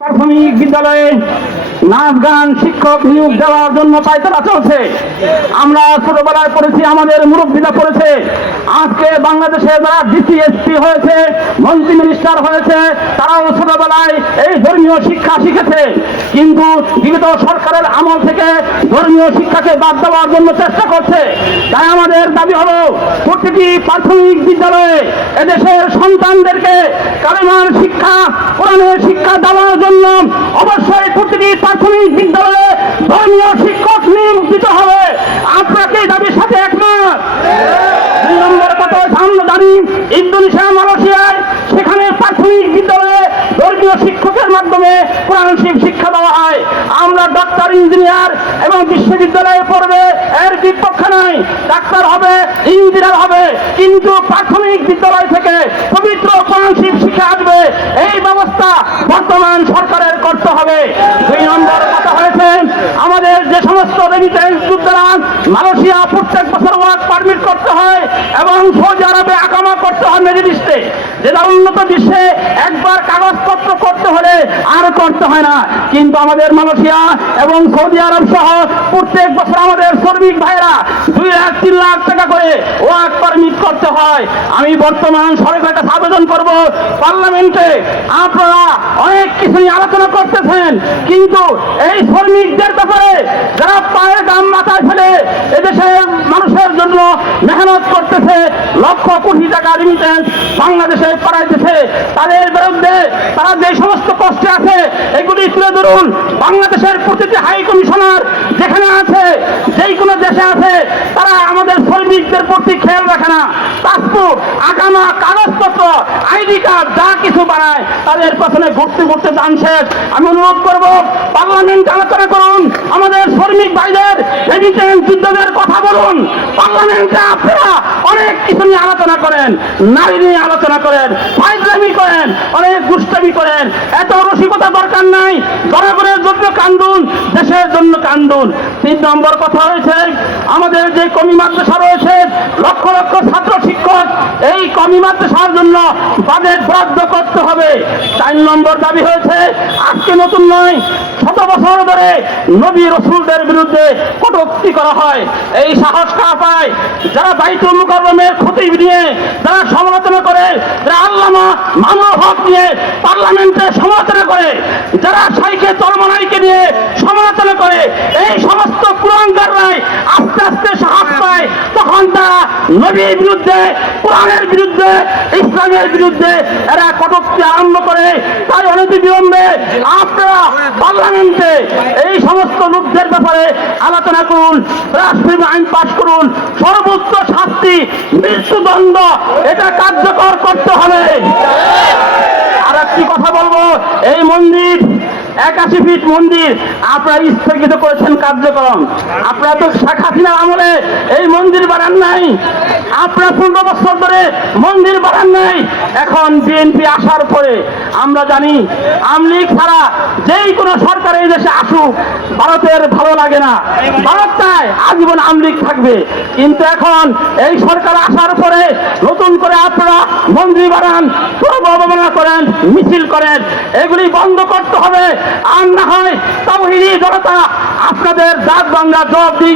প্রাথমিক বিদ্যালয়ে নাচ গান শিক্ষক নিয়োগ দেওয়ার জন্য পায়তারা চলছে। আমরা ছোটবেলায় পড়েছি, আমাদের মুরব্বীরা পড়েছে। আজকে বাংলাদেশে যারা ডিসিএসপি হয়েছে, মন্ত্রী মিনিস্টার হয়েছে, তারাও ছোটবেলায় এই ধর্মীয় শিক্ষা শিখেছে। কিন্তু বিগত সরকারের আমল থেকে ধর্মীয় শিক্ষাকে বাদ দেওয়ার জন্য চেষ্টা করছে। তাই আমাদের দাবি হলো, প্রতিটি প্রাথমিক বিদ্যালয়ে এদেশের সন্তানদেরকে কালেমার শিক্ষা, কোরআনের শিক্ষা দেওয়ার জন্য অবশ্যই প্রতিটি প্রাথমিক বিদ্যালয়ে ধর্মীয় শিক্ষক নিয়োগ দিতে হবে। আপনাকে দাবির সাথে একমত? 2 নম্বর কথা, আমরা জানি ইন্দোনেশিয়া, মালয়েশিয়ায় সেখানে প্রাথমিক বিদ্যালয়ে ধর্মীয় শিক্ষকের মাধ্যমে কোরআন শিক্ষা দেওয়া হয়। আমরা ডাক্তার, ইঞ্জিনিয়ার এবং বিশ্ববিদ্যালয়ে পড়বে এর বিপক্ষে নাই, ডাক্তার হবে, ইঞ্জিনিয়ার হবে, কিন্তু প্রাথমিক বিদ্যালয় থেকে পবিত্র কোরআন শিক্ষা আসবে, এই ব্যবস্থা বর্তমান সরকারের করতে হবে। 2 নম্বর কথা হয়েছে, আমাদের যে সমস্ত রেমিটেন্স যোদ্ধারা মালয়েশিয়া প্রত্যেক বছর ওয়ার্ক পারমিট করতে হয় এবং সৌদি আরবে আকামা করতে হয় মেরিলিস্টে, যেটা উন্নত বিশ্বে একবার কাগজপত্র করতে হলে আর করতে হয় না। কিন্তু আমাদের মালয়েশিয়া এবং সৌদি আরব সহ প্রত্যেক বছর আমাদের শ্রমিক ভাইয়েরা 2 লাখ 3 লাখ টাকা করে ওয়ার্ক পারমিট করতে হয়। আমি বর্তমান সরকারের কাছে আবেদন করব, পার্লামেন্টে আপনারা অনেক কিছু নিয়ে আলোচনা করতেছেন, কিন্তু এই শ্রমিকদের ব্যাপারে যারা পায়ের দাম মাথায় ফেলে এদেশের মানুষের জন্য মেহনত করতেছে, লক্ষ কোটি টাকা রিমিটেন্স বাংলাদেশে পাঠাইতেছে, তাদের বিরুদ্ধে তারা যে সমস্ত কষ্টে আছে এগুলি তুলে ধরুন। বাংলাদেশের প্রতিটি হাই কমিশনার যেখানে আছে, যেই কোনো দেশে আছে, তারা আমাদের শ্রমিকদের প্রতি খেয়াল রাখে না। পাসপোর্ট, আকামা, কাগজপত্র, আইডি কার্ড যা কিছু বানায় তাদের পেছনে ঘুরতে ঘুরতে দান শেষ। আমি অনুরোধ করব, পার্লামেন্টে আলোচনা করুন, আমাদের শ্রমিক ভাইদের রেমিটেন্স যুদ্ধদের কথা বলুন। পার্লামেন্টে আপনারা অনেক কিছু নিয়ে আলোচনা করেন, নারী নিয়ে আলোচনা করেন, ফাইজলামি করেন, অনেক দুষ্টামি করেন, এত রসিকতা দরকার নাই। জনগণের জন্য কান্দুন, দেশের জন্য কান্দুন। 3 নম্বর কথা হয়েছে, আমাদের যে কমি মাদ্রাসা রয়েছে, লক্ষ লক্ষ ছাত্র শিক্ষক, এই কমি মাদ্রাসার জন্য বাজেট বরাদ্দ করতে হবে। 4 নম্বর দাবি হয়েছে, আজকে নতুন নয়, 100 বছর ধরে নবী রসুলদের বিরুদ্ধে কটূক্তি করা হয়। এই সাহস কারা পায়? যারা বাইতুল মুকাররমের খতিব নিয়ে যারা সমালোচনা করে, যারা আল্লামা মামুনুল হক নিয়ে পার্লামেন্টে সমালোচনা করে, যারা শাইখে চরমনাইকে নিয়ে সমালোচনা করে, এই সমস্ত কুলাঙ্গাররাই আস্তে আস্তে সাহস পায়, তখন তারা নবীর বিরুদ্ধে, কোরআনের বিরুদ্ধে, ইসলামের বিরুদ্ধে এরা কটূক্তি আরম্ভ করে। তাই অনতি বিলম্বে আপনারা পার্লামেন্টে এই সমস্ত লোকদের ব্যাপারে আলোচনা করুন, রাষ্ট্রীয় আইন পাশ করুন, সর্বোচ্চ শাস্তি মৃত্যুদণ্ড এটা কার্যকর করতে হবে। আর একটি কথা বলবো, এই মন্দির 81 ফিট মন্দির আপনারা স্থগিত করেছেন কার্যক্রম। আপনারা তো শেখ হাসিনার আমলে এই মন্দির বানান নাই, আপনারা 15 বছর ধরে মন্দির বানান নাই। এখন বিএনপি আসার পরে আমরা জানি আমলিগ ছাড়া যেই কোনো সরকার এই দেশে আসুক ভারতের ভালো লাগে না, ভারত চায় আজীবন আমলিগ থাকবে। কিন্তু এখন এই সরকার আসার পরে নতুন করে আপনারা মন্দির বানান, অবমাননা করেন, মিছিল করেন, এগুলি বন্ধ করতে হবে। আর না হয় তাওহীদি জনতা আপনাদের দাঁত ভাঙা জবাব দিই।